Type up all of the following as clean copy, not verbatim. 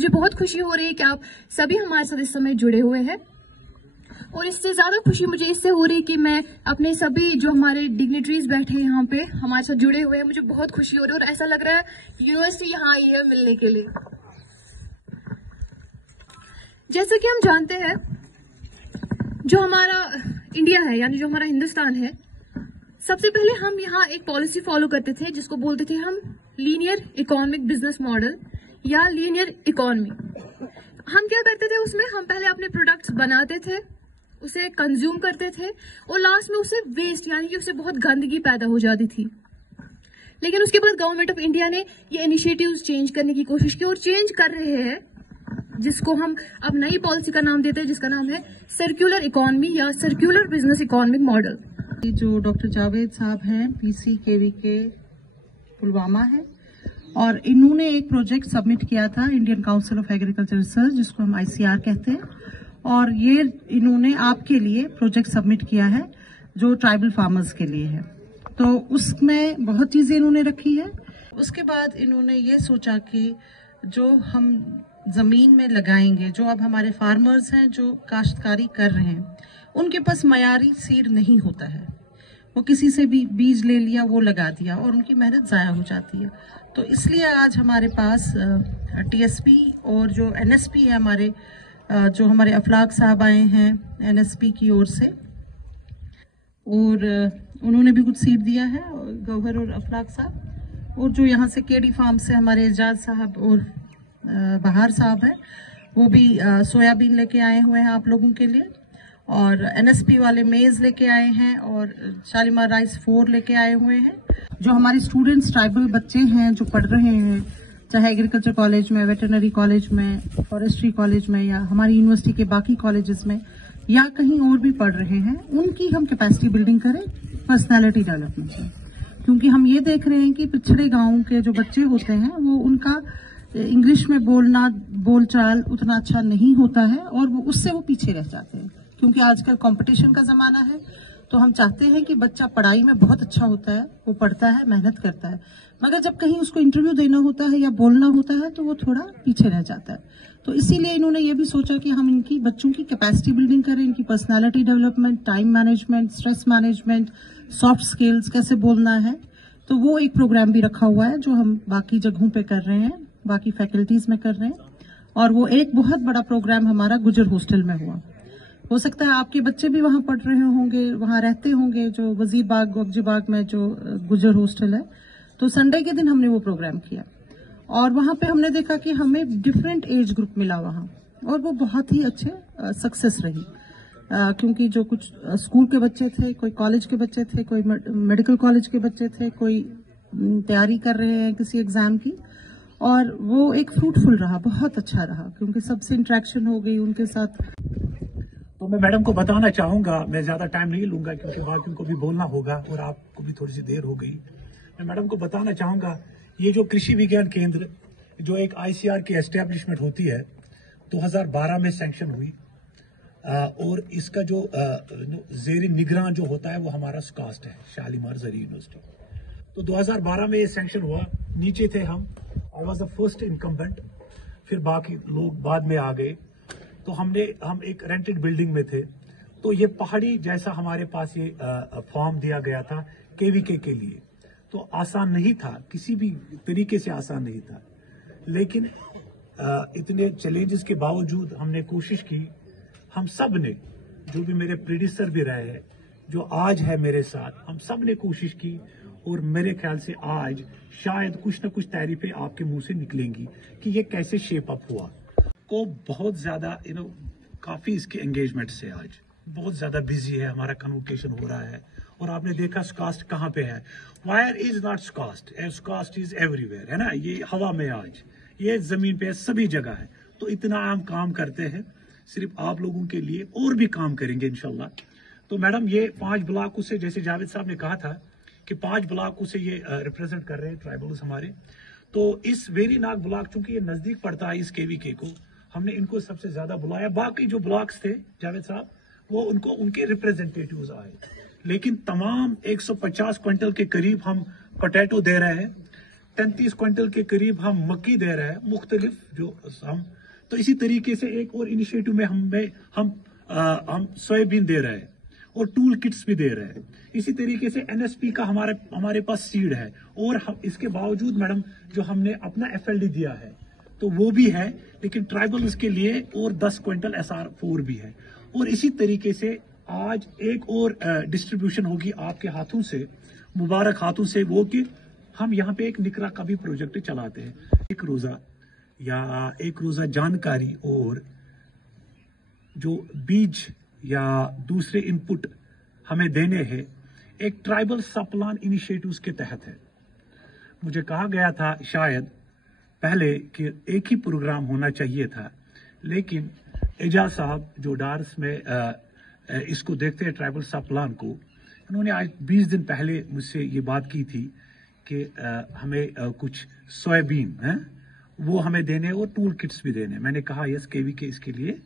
मुझे बहुत खुशी हो रही है कि आप सभी हमारे साथ इस समय जुड़े हुए हैं, और इससे ज्यादा खुशी मुझे इससे हो रही है कि मैं अपने सभी जो हमारे डिग्निटरीज बैठे हैं यहाँ पे हमारे साथ जुड़े हुए हैं, मुझे बहुत खुशी हो रही है और ऐसा लग रहा है यूनिवर्सिटी यहाँ आई है मिलने के लिए। जैसे कि हम जानते हैं, जो हमारा इंडिया है यानी जो हमारा हिंदुस्तान है, सबसे पहले हम यहाँ एक पॉलिसी फॉलो करते थे जिसको बोलते थे हम लीनियर इकोनॉमिक बिजनेस मॉडल या लीनियर इकोनॉमी। हम क्या करते थे उसमें, हम पहले अपने प्रोडक्ट्स बनाते थे, उसे कंज्यूम करते थे और लास्ट में उसे वेस्ट यानी कि उसे बहुत गंदगी पैदा हो जाती थी। लेकिन उसके बाद गवर्नमेंट ऑफ इंडिया ने ये इनिशिएटिव्स चेंज करने की कोशिश की और चेंज कर रहे हैं, जिसको हम अब नई पॉलिसी का नाम देते हैं जिसका नाम है सर्कुलर इकोनॉमी या सर्कुलर बिजनेस इकोनॉमिक मॉडल। जो डॉक्टर जावेद साहब हैं पीसी केवीके पुलवामा है, और इन्होंने एक प्रोजेक्ट सबमिट किया था Indian council of agriculture research जिसको हम ICR कहते हैं, और ये इन्होंने आपके लिए प्रोजेक्ट सबमिट किया है जो ट्राइबल फार्मर्स के लिए है। तो उसमें बहुत चीजें इन्होंने रखी है। उसके बाद इन्होंने ये सोचा कि जो हम जमीन में लगाएंगे, जो अब हमारे फार्मर्स हैं जो काश्तकारी कर रहे हैं, उनके पास मयारी सीड नहीं होता है, वो किसी से भी बीज ले लिया वो लगा दिया और उनकी मेहनत जाया हो जाती है। तो इसलिए आज हमारे पास TSP और जो NSP है हमारे जो हमारे अफलाक साहब आए हैं NSP की ओर से, और उन्होंने भी कुछ सीड दिया है, गौहर और अफलाक साहब, और जो यहाँ से केडी फार्म से हमारे एजाज साहब और बहार साहब हैं वो भी सोयाबीन लेके आए हुए हैं आप लोगों के लिए, और NSP वाले मेज लेके आए हैं, और शालीमार राइस 4 लेके आए हुए हैं। जो हमारे स्टूडेंट्स ट्राइबल बच्चे हैं जो पढ़ रहे हैं, चाहे एग्रीकल्चर कॉलेज में, वेटरनरी कॉलेज में, फॉरेस्ट्री कॉलेज में, या हमारी यूनिवर्सिटी के बाकी कॉलेजेस में, या कहीं और भी पढ़ रहे हैं, उनकी हम कैपेसिटी बिल्डिंग करें पर्सनैलिटी डेवलपमेंट में। क्योंकि हम ये देख रहे हैं कि पिछड़े गाँव के जो बच्चे होते हैं वो उनका इंग्लिश में बोलचाल उतना अच्छा नहीं होता है और उससे वो पीछे रह जाते हैं। क्योंकि आजकल कंपटीशन का जमाना है, तो हम चाहते हैं कि बच्चा पढ़ाई में बहुत अच्छा होता है, वो पढ़ता है, मेहनत करता है, मगर जब कहीं उसको इंटरव्यू देना होता है या बोलना होता है तो वो थोड़ा पीछे रह जाता है। तो इसीलिए इन्होंने ये भी सोचा कि हम इनकी बच्चों की कैपेसिटी बिल्डिंग करें, इनकी personality development, time management, stress management, soft skills, कैसे बोलना है। तो वो एक प्रोग्राम भी रखा हुआ है जो हम बाकी जगहों पे कर रहे हैं, बाकी फैकल्टीज में कर रहे हैं, और वो एक बहुत बड़ा प्रोग्राम हमारा गुजर हॉस्टल में हुआ। हो सकता है आपके बच्चे भी वहां पढ़ रहे होंगे, वहां रहते होंगे, जो वजीर बाग गोगजी बाग में जो गुजर हॉस्टल है। तो संडे के दिन हमने वो प्रोग्राम किया और वहां पे हमने देखा कि हमें डिफरेंट एज ग्रुप मिला वहां, और वो बहुत ही अच्छे सक्सेस रही। क्योंकि जो कुछ स्कूल के बच्चे थे, कोई कॉलेज के बच्चे थे, कोई मेडिकल कॉलेज के बच्चे थे, कोई तैयारी कर रहे हैं किसी एग्जाम की, और वो एक फ्रूटफुल रहा, बहुत अच्छा रहा, क्योंकि सबसे इंटरेक्शन हो गई उनके साथ। तो मैं मैडम को बताना चाहूंगा, मैं ज्यादा टाइम नहीं लूंगा क्योंकि बाकियों को भी बोलना होगा और आपको भी थोड़ी सी देर हो गई। मैं मैडम को बताना चाहूंगा, ये जो कृषि विज्ञान केंद्र जो एक ICR की एस्टेब्लिशमेंट होती है 2012 में सैंक्शन हुई, और इसका जो जेर निगरान जो होता है वो हमारा स्कास्ट है, शालीमार जरी यूनिवर्सिटी। तो 2012 में ये सैंक्शन हुआ, नीचे थे हम, I was the first incumbent, फिर बाकी लोग बाद में आ गए। तो हम एक रेंटेड बिल्डिंग में थे, तो ये पहाड़ी जैसा हमारे पास ये फॉर्म दिया गया था KVK के लिए, तो आसान नहीं था, किसी भी तरीके से आसान नहीं था, लेकिन इतने चैलेंजेस के बावजूद हमने कोशिश की, हम सब ने, जो भी मेरे प्रीडिसर भी रहे हैं, जो आज है मेरे साथ, हम सब ने कोशिश की, और मेरे ख्याल से आज शायद कुछ न कुछ तारीफें आपके मुंह से निकलेंगी कि ये कैसे शेप अप हुआ। को बहुत ज्यादा काफी इसके एंगेजमेंट से आज बहुत ज्यादा बिजी है, हमारा कन्वोकेशन हो रहा है, और आपने देखा स्कास्ट कहाँ पे है। Wire is not SKUAST, SKUAST is everywhere, है ना, ये हवा में आज, ये जमीन पे सभी जगह है। तो इतना हम काम करते हैं सिर्फ आप लोगों के लिए, और भी काम करेंगे इंशाल्लाह। तो मैडम ये 5 ब्लॉकों से, जैसे जावेद साहब ने कहा था कि 5 ब्लॉकों से ये रिप्रेजेंट कर रहे हैं ट्राइबल्स हमारे। तो इस वेरी नाग ब्लॉक, चूंकि ये नजदीक पड़ता है इस KVK को, हमने इनको सबसे ज्यादा बुलाया। बाकी जो ब्लॉक्स थे जावेद साहब, वो उनके रिप्रेजेंटेटिव्स आए, लेकिन तमाम 150 क्विंटल के करीब हम पोटैटो दे रहे हैं 33 क्विंटल के करीब हम मक्की दे रहे हैं, मुख्तलिफ जो हम, तो इसी तरीके से एक और इनिशिएटिव में हम सोयाबीन दे रहे हैं और टूल किट्स भी दे रहे हैं। इसी तरीके से एनएसपी का हमारे पास सीड है, और इसके बावजूद मैडम जो हमने अपना एफएलडी दिया है तो वो भी है, लेकिन ट्राइबल्स के लिए और 10 क्विंटल SR4 भी है। और इसी तरीके से आज एक और डिस्ट्रीब्यूशन होगी आपके हाथों से, मुबारक हाथों से, वो कि हम यहाँ पे एक निकरा का भी प्रोजेक्ट चलाते हैं। एक रोजा जानकारी और जो बीज या दूसरे इनपुट हमें देने हैं, एक ट्राइबल सब प्लान इनिशिएटिव्स के तहत है। मुझे कहा गया था शायद पहले कि एक ही प्रोग्राम होना चाहिए था, लेकिन एजाज साहब जो डार्स में इसको देखते हैं ट्राइबल सब प्लान को, उन्होंने आज 20 दिन पहले मुझसे ये बात की थी कि हमें कुछ सोयाबीन है वो हमें देने और टूल किट्स भी देने। मैंने कहा यस, केवीके इसके लिए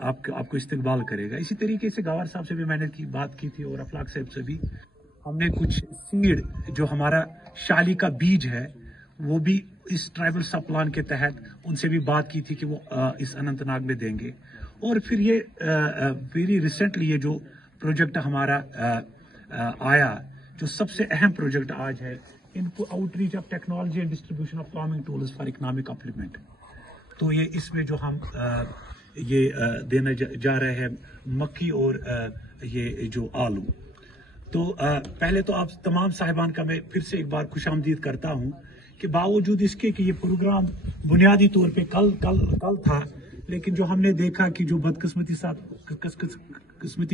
आपको इस्तेमाल करेगा। इसी तरीके से गवार साहब से भी मैंने बात की थी और अफलाक साहब से भी। हमने कुछ सीड जो हमारा शाली का बीज है वो भी इस ट्राइबल सब प्लान के तहत उनसे भी बात की थी कि वो इस अनंतनाग में देंगे। और फिर ये वेरी रिसेंटली ये जो प्रोजेक्ट हमारा आया, जो सबसे अहम प्रोजेक्ट आज है, इनको outreach of technology and distribution of farming tools for economic upliftment. तो ये इसमें जो हम ये देने जा रहे हैं मक्की और ये जो आलू। तो पहले तो आप तमाम साहिबान का मैं फिर से एक बार खुशामदीद करता हूं कि बावजूद इसके कि ये प्रोग्राम बुनियादी तौर पे कल था, लेकिन जो हमने देखा कि जो बदकिस्मती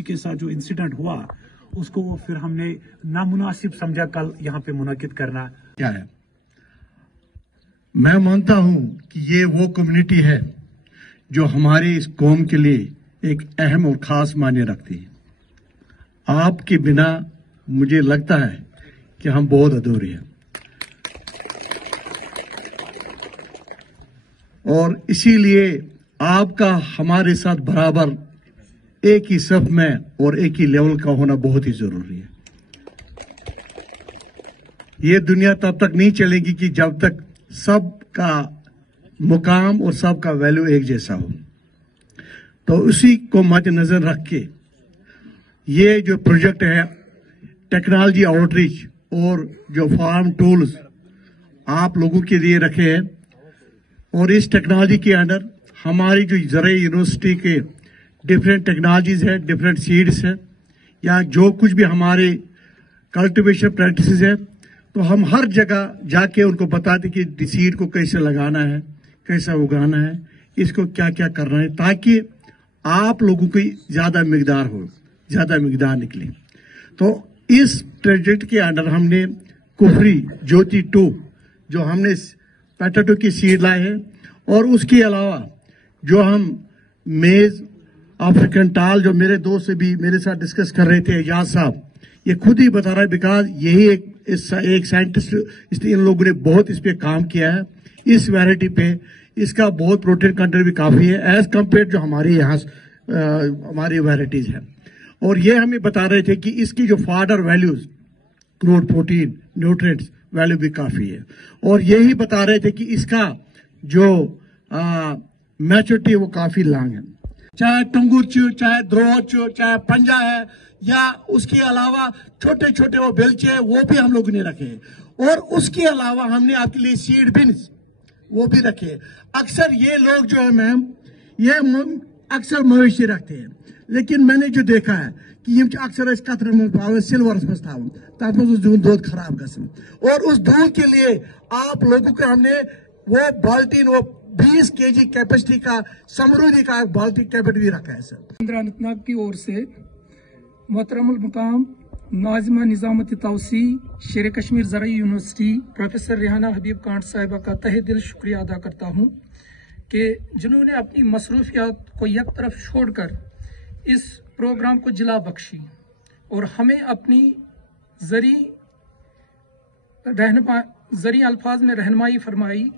के साथ जो इंसिडेंट हुआ उसको फिर हमने नामुनासिब समझा कल यहाँ पे मुनाकिद करना। क्या है, मैं मानता हूं कि ये वो कम्युनिटी है जो हमारी इस कौम के लिए एक अहम और खास मायने रखती है। आपके बिना मुझे लगता है कि हम बहुत अधूरे हैं, और इसीलिए आपका हमारे साथ बराबर एक ही सफ में और एक ही लेवल का होना बहुत ही जरूरी है। ये दुनिया तब तक नहीं चलेगी कि जब तक सबका मुकाम और सबका वैल्यू एक जैसा हो। तो उसी को मद्देनजर रख के ये जो प्रोजेक्ट है टेक्नोलॉजी आउटरीच और जो फार्म टूल्स आप लोगों के लिए रखे हैं, और इस टेक्नोलॉजी के अंडर हमारी जो ज़राई यूनिवर्सिटी के डिफरेंट टेक्नोलॉजीज है, डिफरेंट सीड्स है, या जो कुछ भी हमारे कल्टीवेशन प्रैक्टिसेस है, तो हम हर जगह जाके उनको बताते कि सीड को कैसे लगाना है, कैसा उगाना है, इसको क्या क्या करना है, ताकि आप लोगों की ज्यादा मिकदार निकले। तो इस प्रोजेक्ट के अंडर हमने कुफरी ज्योति 2 जो हमने पोटैटो की सीड लाए हैं, और उसके अलावा जो हम मेज अफ्रीकन टाल, जो मेरे दोस्त से भी मेरे साथ डिस्कस कर रहे थे एजाज साहब, ये खुद ही बता रहा है बिकॉज यही एक साइंटिस्ट, इसलिए इन लोगों ने बहुत इस पे काम किया है। इस वैरायटी पे इसका बहुत प्रोटीन कंटेंट भी काफी है एज कम्पेयर जो हमारे यहाँ हमारी वैरायटीज है। और ये हमें बता रहे थे कि इसकी जो fodder values, crude protein, nutrients value भी काफी है। और यही बता रहे थे कि इसका जो मैच्योरिटी वो काफी लॉन्ग है, चाहे टंगुरचू, चाहे द्रोचू, चाहे पंजा है, या उसके अलावा छोटे छोटे वो बेलचे है, वो भी हम लोगों ने रखे। और उसके अलावा हमने आपके लिए सीड बिन्स वो भी रखे। अक्सर ये लोग जो है मैम, ये अक्सर मवेशी रखते हैं, लेकिन मैंने जो देखा है कि ये अक्सर इस कतर में पावे सिल्वर में तब दूध खराब गसन, और उस दूध के लिए आप लोगों को हमने वो बाल्टीन, वो 20 केजी कैपेसिटी का समरूदी का बाल्टी कैपेसिटी रखा है सर। अनंतनाग की ओर से मोहतरमुल मुकाम नाजिमा निजामत तौसी शेर कश्मीर ज़राई यूनिवर्सिटी प्रोफेसर रेहाना हबीब कांट साहिबा का तहे दिल शुक्रिया अदा करता हूँ कि जिन्होंने अपनी मसरूफियात को एक तरफ छोड़कर इस प्रोग्राम को जिला बख्शी और हमें अपनी ज़री अल्फाज में रहनुमाई फरमाई